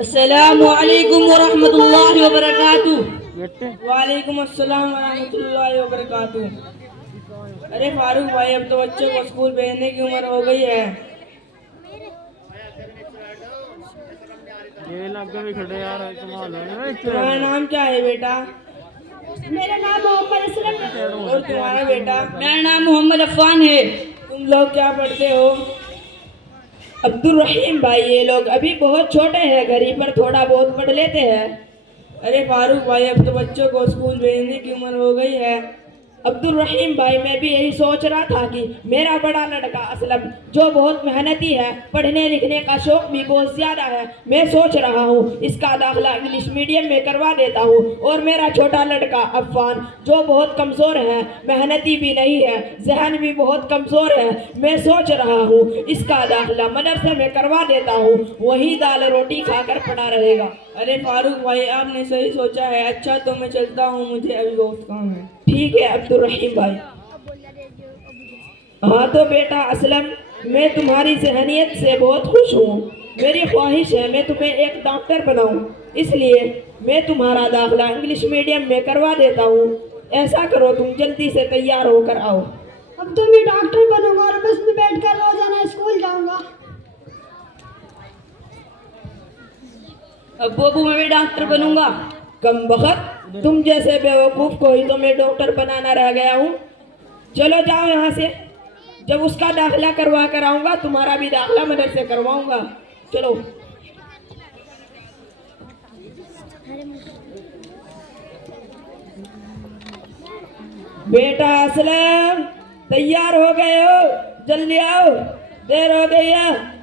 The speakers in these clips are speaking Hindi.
अस्सलामु अलैकुम वरहमतुल्लाहि वबरकातुह। वालेकुम अस्सलाम वरहमतुल्लाहि वबरकातुह। अरे फारूक भाई, अब तो बच्चों को स्कूल भेजने की उम्र हो गई है। ये लगे भी खड़े यार, तुम्हारा नाम क्या है बेटा? मेरा नाम मोहम्मद असलम है। और तुम्हारा बेटा? मेरा नाम मोहम्मद अफान है। तुम लोग क्या पढ़ते हो? अब्दुल रहीम भाई, ये लोग अभी बहुत छोटे हैं, घर ही पर थोड़ा बहुत पढ़ लेते हैं। अरे फारूक भाई, अब तो बच्चों को स्कूल भेजने की उम्र हो गई है। अब्दुल रहीम भाई, मैं भी यही सोच रहा था कि मेरा बड़ा लड़का असलम, जो बहुत मेहनती है, पढ़ने लिखने का शौक भी बहुत ज्यादा है, मैं सोच रहा हूँ इसका दाखिला इंग्लिश मीडियम में करवा देता हूँ। और मेरा छोटा लड़का अफान, जो बहुत कमजोर है, मेहनती भी नहीं है, जहन भी बहुत कमजोर है, मैं सोच रहा हूँ इसका दाखिला मदरसे में करवा देता हूँ, वही दाल रोटी खाकर पड़ा रहेगा। अरे फारूक भाई, आपने सही सोचा है। अच्छा तो मैं चलता हूँ, मुझे अभी बहुत काम है। ठीक है अब्दुल रहीम भाई। हाँ तो बेटा असलम, मैं तुम्हारी जहनियत से बहुत खुश हूँ। मेरी ख्वाहिश है मैं तुम्हें एक डॉक्टर बनाऊं, इसलिए मैं तुम्हारा दाखिला इंग्लिश मीडियम में करवा देता हूँ। ऐसा करो, तुम जल्दी से तैयार होकर आओ। अब तो मैं डॉक्टर बनूंगा और बस में बैठकर रोजाना स्कूल जाऊंगा। अब्बू मैं भी डॉक्टर बनूंगा। कम वक्त, तुम जैसे बेवकूफ को ही तो मैं डॉक्टर बनाना रह गया हूँ। चलो जाओ यहाँ से, जब उसका दाखिला करवा कर आऊंगा तुम्हारा भी दाखिला मदरसे करवाऊंगा। चलो बेटा असलम, तैयार हो गए हो? जल्दी आओ, देर हो गई है।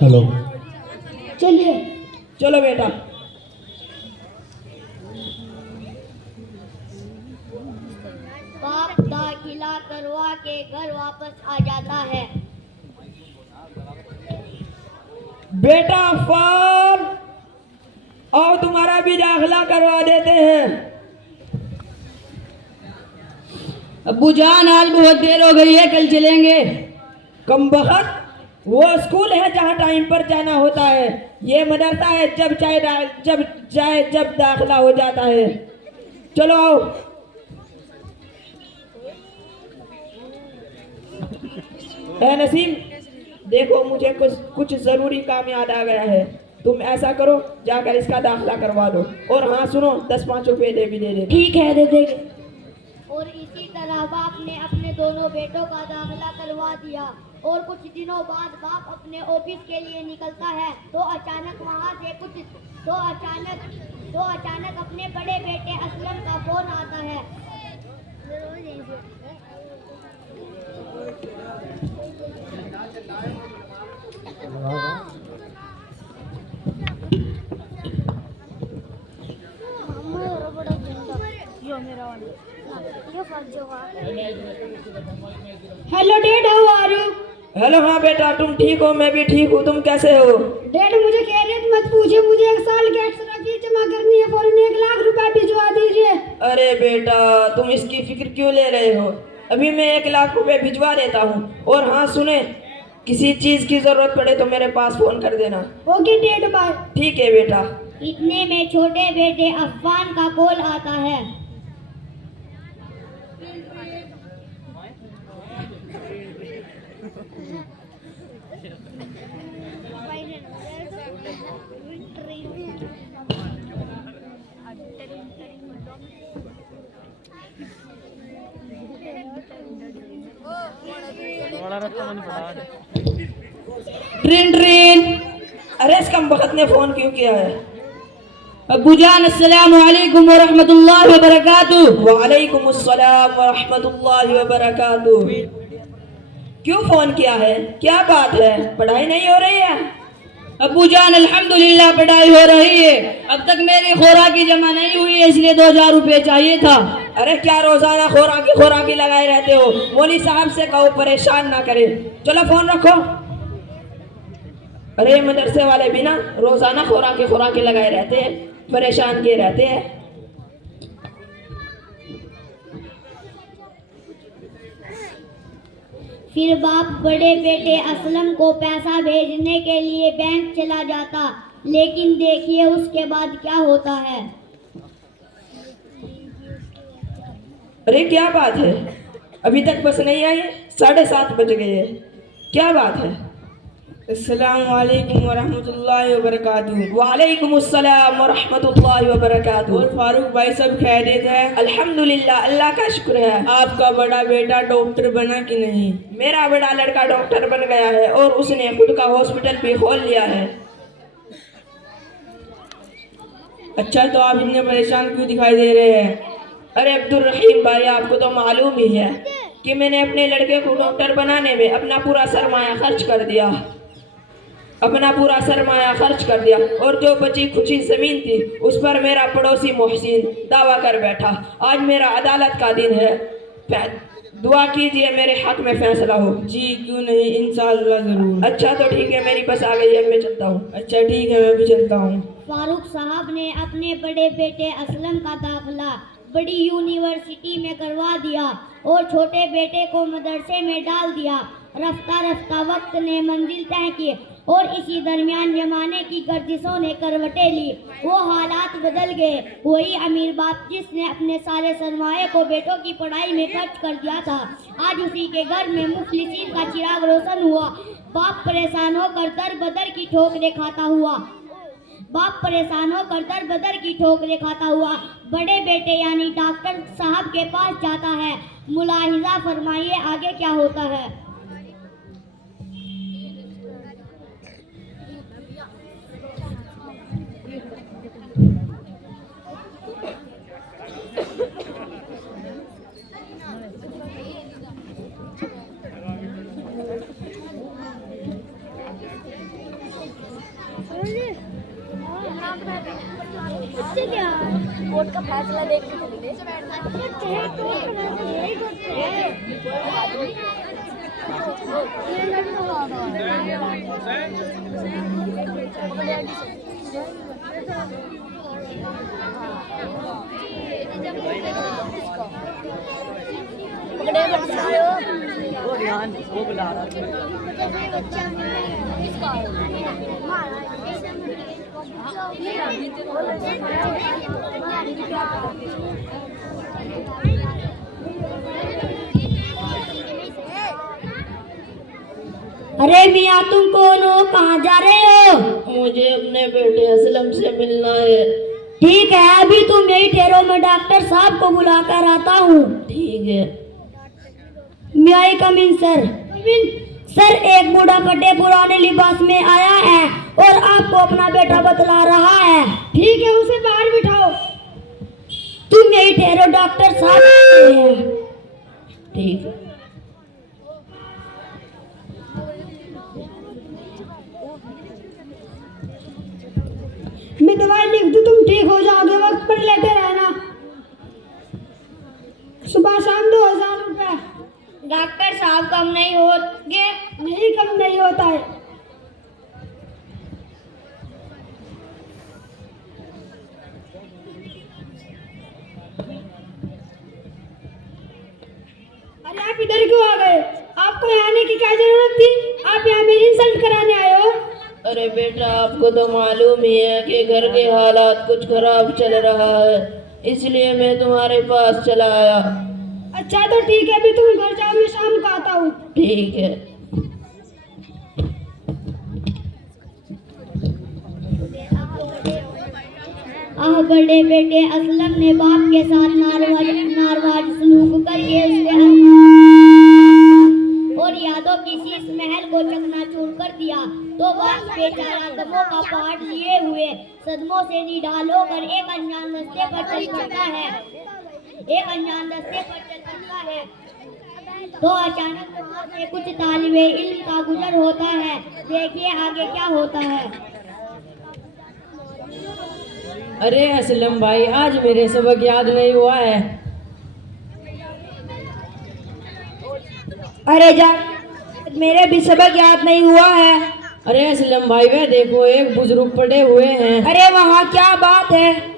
हेलो, चलिए। चलो बेटा। बाप दाखिला करवा के घर वापस आ जाता है। बेटा अफान, और तुम्हारा भी दाखिला करवा देते हैं। अब्बू जान, आज बहुत देर हो गई है, कल चलेंगे। कम वक्त, वो स्कूल है जहाँ टाइम पर जाना होता है, ये मदरसा है जब दाखिला हो जाता है। चलो आओ। है नसीम, देखो मुझे कुछ जरूरी काम याद आ गया है। तुम ऐसा करो, जाकर इसका दाखिला करवा दो। और हाँ सुनो, 10-5 रुपए दे भी दे दे। ठीक है, दे देंगे। और इसी तरह बाप ने अपने दोनों बेटों का दाखिला करवा दिया। और कुछ दिनों बाद बाप अपने ऑफिस के लिए निकलता है तो अचानक अपने बड़े बेटे असलम का फोन आता है। Hello dad, how are you? Hello, हाँ बेटा, तुम ठीक हो? मैं भी ठीक हूँ। तुम कैसे हो? डैड मुझे खैरियत मत पूछे, मुझे 1 साल की एक्स्ट्रा फीस जमा करनी है, फौरन 1 लाख रुपए भिजवा दीजिए। अरे बेटा, तुम इसकी फिक्र क्यों ले रहे हो? अभी मैं 1 लाख रुपए भिजवा देता हूँ। और हाँ सुने, किसी चीज की जरूरत पड़े तो मेरे पास फोन कर देना। Okay dad, bye. ठीक है बेटा। इतने में छोटे बेटे अफान का कॉल आता है। ट्रेन ट्रेन, अरे इस कम वक्त ने फोन क्यों किया है? अब्बू जान, अस्सलामु अलैकुम व रहमतुल्लाहि व बरकातुहू। वालेकुम अस्सलाम व रहमतुल्लाहि व बरकातुहू। क्यों फोन किया है? क्या बात है? पढ़ाई नहीं हो रही है? अब्बू जान अल्हम्दुलिल्लाह पढ़ाई हो रही है। अब तक मेरी खुराकी जमा नहीं हुई है, इसलिए 2000 रुपये चाहिए था। अरे क्या रोजाना खोराकी लगाए रहते हो? मौली साहब से कहो परेशान ना करे। चलो फोन रखो। अरे मदरसे वाले भी ना रोजाना खोराकी लगाए रहते हैं, परेशान किए रहते हैं। फिर बाप बड़े बेटे असलम को पैसा भेजने के लिए बैंक चला जाता, लेकिन देखिए उसके बाद क्या होता है। अरे क्या बात है, अभी तक बस नहीं आई? 7:30 बज गए हैं, क्या बात है? अस्सलाम वालेकुम वरहमतुल्लाहि वबरकातुहू। वालेकुम अस्सलाम वरहमतुल्लाहि वबरकातुहू। और फारूक भाई सब खैरियत है? अल्हम्दुलिल्लाह, अल्लाह का शुक्र है। आपका बड़ा बेटा डॉक्टर बना कि नहीं? मेरा बड़ा लड़का डॉक्टर बन गया है और उसने खुद का हॉस्पिटल भी खोल लिया है। अच्छा, तो आप इतने परेशान क्यों दिखाई दे रहे हैं? अरे अब्दुल रहीम भाई, आपको तो मालूम ही है कि मैंने अपने लड़के को डॉक्टर बनाने में अपना पूरा सरमाया खर्च कर दिया, और जो बची खुची जमीन थी उस पर मेरा पड़ोसी मोहसिन दावा कर बैठा। आज मेरा अदालत का दिन है, दुआ कीजिए मेरे हक में फैसला हो। जी क्यों नहीं, इंशाअल्लाह जरूर। अच्छा तो ठीक है, मेरी बस आ गई है, मैं चलता हूँ। अच्छा ठीक है, मैं भी चलता हूँ। फारूक साहब ने अपने बड़े बेटे असलम का दाखिला बड़ी यूनिवर्सिटी में करवा दिया और छोटे बेटे को मदरसे में डाल दिया। रफ्ता रफ्ता वक्त ने मंजिल तय की और इसी दरमियान जमाने की गर्दिशों ने करवटें ली। वो हालात बदल गए। वही अमीर बाप जिसने अपने सारे सरमाए को बेटों की पढ़ाई में खर्च कर दिया था, आज उसी के घर में मुफलिसीन का चिराग रोशन हुआ। बाप परेशान होकर दर बदर की ठोकरें खाता हुआ बड़े बेटे यानी डॉक्टर साहब के पास जाता है। मुलाहिजा फरमाइए आगे क्या होता है। कोर्ट का फैसला देखने को मिले अरे मियाँ तुम कौन हो, कहाँ जा रहे हो? मुझे अपने बेटे असलम से मिलना है। ठीक है, अभी तुम यही ठहरो, मैं डॉक्टर साहब को बुला कर आता हूँ। ठीक है। मे आई कम इन सर? सर, एक बूढ़ा फटे पुराने लिबास में आया है और आपको अपना बेटा बतला रहा है। ठीक है, उसे बाहर बिठाओ। तुम यही ठहरो, डॉक्टर साहब आते हैं। ठीक है। मैं दवाई लिख दूं, तुम ठीक हो जाओगे। वक्त पर लेते रहना। सुबह शाम 2000 रुपए। डॉक्टर साहब कम नहीं होंगे? नहीं, कम नहीं होता है। अरे आप इधर क्यों आ गए? आपको यहाँ आने की क्या जरूरत थी? आप यहाँ मेरी इंसल्ट कराने आए हो। अरे बेटा, आपको तो मालूम ही है कि घर के हालात कुछ खराब चल रहा है, इसलिए मैं तुम्हारे पास चला आया। अच्छा तो ठीक है, अभी तुम घर जाओ, मैं शाम को आता हूँ। ठीक है। बड़े बेटे असलम ने बाप के साथ नारवाज सलूक करके उसके और यादों की शीश महल को चकनाचूर कर दिया। तो बाप बेचारा दमों का पहाड़ लिए हुए सदमों से निढाल होकर एक अनजान रास्ते पर चल पड़ता है। तो अचानक वहाँ से कुछ तालिबे इल्म का गुजर होता है। देखिए आगे क्या होता है। अरे असलम भाई, आज मेरे सबक याद नहीं हुआ है। अरे जा, मेरे भी सबक याद नहीं हुआ है। अरे असलम भाई, वह देखो एक बुजुर्ग पड़े हुए हैं। अरे वहाँ क्या बात है?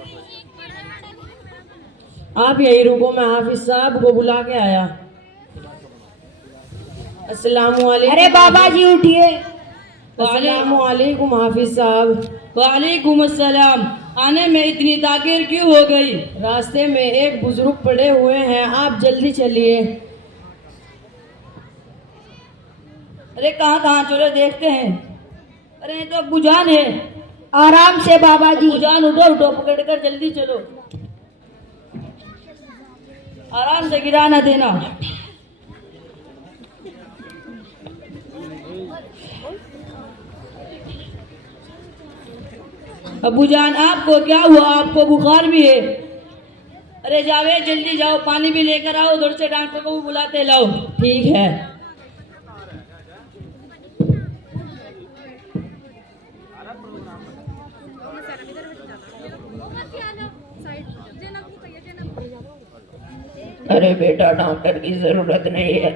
आप यही रुको, मैं हाफिज साहब को बुला के आया। अस्सलामुअलैकुम। अरे बाबा जी उठिए। अस्सलामुअलैकुम हाफिज साहब। वालेकुम अस्सलाम। आने में इतनी ताखीर क्यों हो गई? रास्ते में एक बुजुर्ग पड़े हुए हैं, आप जल्दी चलिए। अरे कहाँ कहाँ चलो देखते हैं। अरे ये तो बुजान है। आराम से बाबा जी। बुजान उठो उठो, पकड़ कर जल्दी चलो, आराम से गिरा ना देना। अबूजान आपको क्या हुआ? आपको बुखार भी है? अरे जावेद जल्दी जाओ, पानी भी लेकर आओ, उधर से डॉक्टर को भी बुलाते लाओ। ठीक है। अरे बेटा डॉक्टर की जरूरत नहीं है।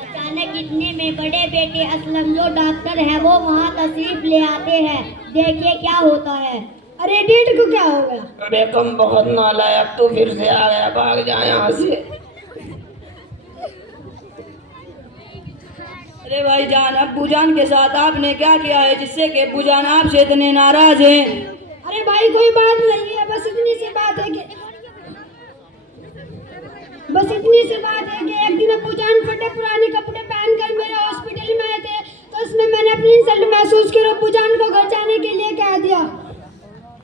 अचानक इतने में बड़े बेटे असलम जो डॉक्टर है वो वहाँ तशरीफ ले आते हैं। देखिए क्या होता है। अरे डेढ़ को क्या हो गया? अरे कम बहुत नालायक, तो फिर से आ गया, भाग जा यहाँ से। अरे भाईजान, अब्बूजान के साथ आपने क्या किया है जिससे कि अब्बूजान आपसे इतने नाराज हैं? अरे भाई कोई बात नहीं है, बस इतनी सी बात है कि एक दिन अब्बूजान फटे पुराने कपड़े पहनकर मेरे हॉस्पिटल में आए थे, तो उसमें मैंने अपनी इंसल्ट महसूस की और अब्बूजान को घर जाने के लिए कह दिया।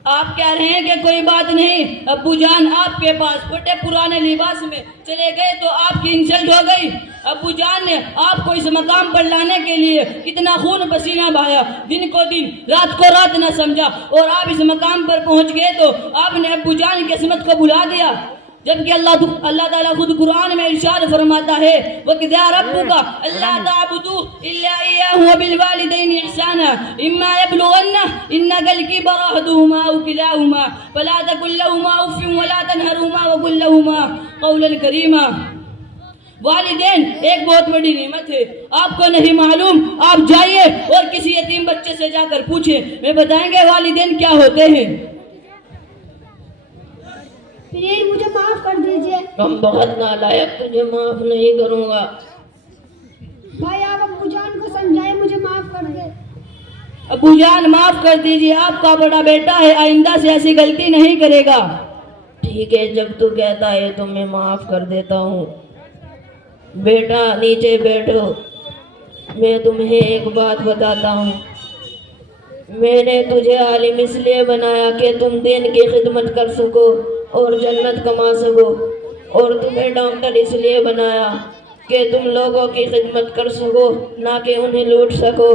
आप कह रहे हैं कि कोई बात नहीं, अब्बूजान आपके पास फटे पुराने लिबास में चले गए तो आपकी इंसल्ट हो गई। अब्बूजान ने आपको इस मकाम पर लाने के लिए कितना खून पसीना बहाया, दिन को दिन रात को रात न समझा, और आप इस मकाम पर पहुंच गए तो आपने अब्बूजान की किस्मत को भुला दिया। जबकि अल्लाह ताला खुद कुरान में इरशाद फरमाता है, वक़ज़ा रब्बुका अल्ला ताबुदू इल्ला इय्याहु व बिल वालिदैनि इहसाना इम्मा यबलुगन्ना इन्नकल किबरा अहदुहुमा अव किलाहुमा फला तकुल लहुमा उफ़्फ़िन व ला तनहरुमा व कुल लहुमा क़ौलन करीमा। वालिदैन एक बहुत बड़ी नेमत है, आपको नहीं मालूम? आप जाइए और किसी यतीम बच्चे से जाकर पूछें, वे बताएंगे वालिदैन क्या होते हैं। प्लीज मुझे माफ कर दीजिए। हम बहुत नालायक, तुझे माफ नहीं करूंगा। भाई आप अब्बूजान को समझाए, मुझे माफ कर दे। अब्बूजान माफ कर दीजिए, आपका बड़ा बेटा है, आइंदा से ऐसी गलती नहीं करेगा। ठीक है, जब तू कहता है तो मैं माफ कर देता हूँ। बेटा नीचे बैठो, मैं तुम्हें एक बात बताता हूँ। मैंने तुझे आलिम इसलिए बनाया कि तुम दीन की खिदमत कर सको और जन्नत कमा सको, और तुम्हें डॉक्टर इसलिए बनाया कि तुम लोगों की खिदमत कर सको, ना कि उन्हें लूट सको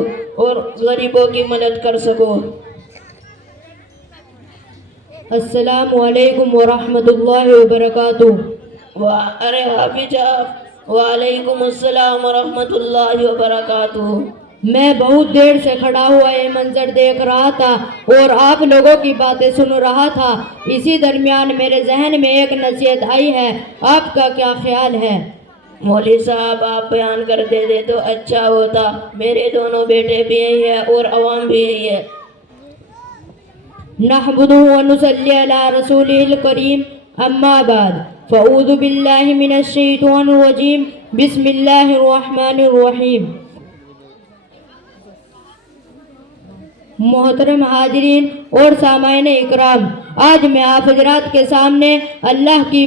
और गरीबों की मदद कर सको। अस्सलामु अलैकुम व रहमतुल्लाहि व बरकातुहू। वाह, अरे हाफिज वालेकुम अस्सलाम व रहमतुल्लाहि व बरकातुहू। मैं बहुत देर से खड़ा हुआ ये मंजर देख रहा था और आप लोगों की बातें सुन रहा था। इसी दरमियान मेरे जहन में एक नसीहत आई है, आपका क्या ख्याल है? मौलवी साहब आप बयान कर दे तो अच्छा होता। मेरे दोनों बेटे भी यही है और अवाम भी यही है। नहमदुहु व नुसल्ली अला रसूलिल करीम, अम्मा बाद, फ़अऊज़ु बिल्लाहि मिनश शैतानिर रजीम, बिस्मिल्लाहिर रहमानिर रहीम। मोहतरम हाजिरीन और सामाईन इकराम, आज मैं आप हजरात के सामने अल्लाह की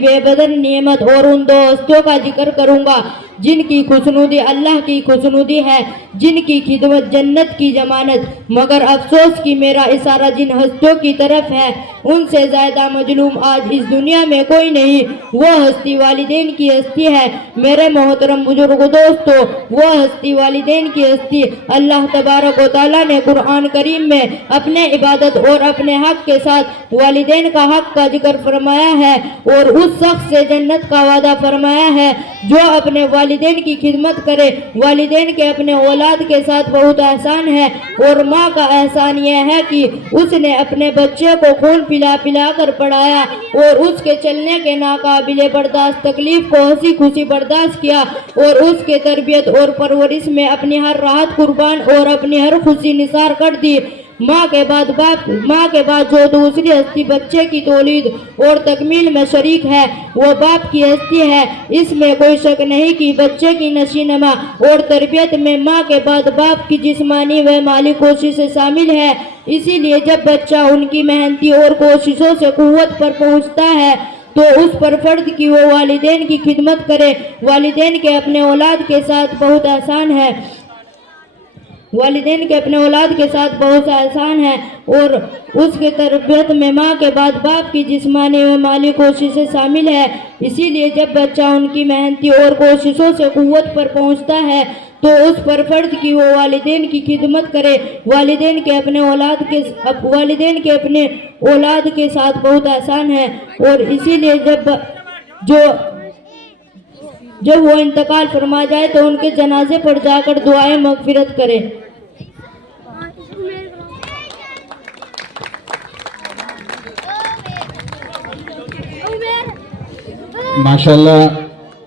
बेबदर नेमत और उन दोस्तों का जिक्र करूंगा जिनकी खुशनुदी अल्लाह की खुशनुदी है, जिनकी खिदमत जन्नत की जमानत। मगर अफसोस कि मेरा इशारा जिन हस्तियों की तरफ है उनसे ज़्यादा मजलूम आज इस दुनिया में कोई नहीं। वो हस्ती वालिदैन की हस्ती है। मेरे मोहतरम बुजुर्ग दोस्तों, वो हस्ती वालिदैन की हस्ती अल्लाह तबारक व तआला ने कुरान करीम में अपने इबादत और अपने हक के साथ वालिदैन का हक का जिक्र फरमाया है और उस शख्स से जन्नत का वादा फरमाया है जो अपने वालिदैन की खिदमत करे। वालिदैन के अपने औलाद के साथ बहुत एहसान है और माँ का एहसान यह है कि उसने अपने बच्चे को खून पिला पिला कर पढ़ाया और उसके चलने के नाकाबिले बर्दाश्त तकलीफ को हंसी खुशी बर्दाश्त किया और उसके तरबियत और परवरिश में अपनी हर राहत कुर्बान और अपनी हर खुशी निसार कर दी। माँ के बाद जो दूसरी हस्ती बच्चे की तौलीद और तकमील में शरीक है वो बाप की हस्ती है। इसमें कोई शक नहीं कि बच्चे की नशीनमा और तरबियत में माँ के बाद बाप की जिस्मानी व माली कोशिशें शामिल है। इसीलिए जब बच्चा उनकी मेहनती और कोशिशों से कुव्वत पर पहुँचता है तो उस पर फर्ज की वो वालिदैन की खिदमत करे। वालिदैन के अपने औलाद के साथ बहुत आसान है। वालिदैन के अपने औलाद के साथ बहुत आसान है और उसके तरबियत में माँ के बाद बाप की जिस्मानी व माली कोशिशें शामिल है। इसीलिए जब बच्चा उनकी मेहनती और कोशिशों से कुव्वत पर पहुँचता है तो उस पर फर्ज की वो वालिदैन की खिदमत करे। वालिदैन के अपने औलाद के साथ बहुत आसान है और इसीलिए जब वो इंतकाल फरमा जाए तो उनके जनाजे पर जाकर दुआएं मगफिरत करें। माशाल्लाह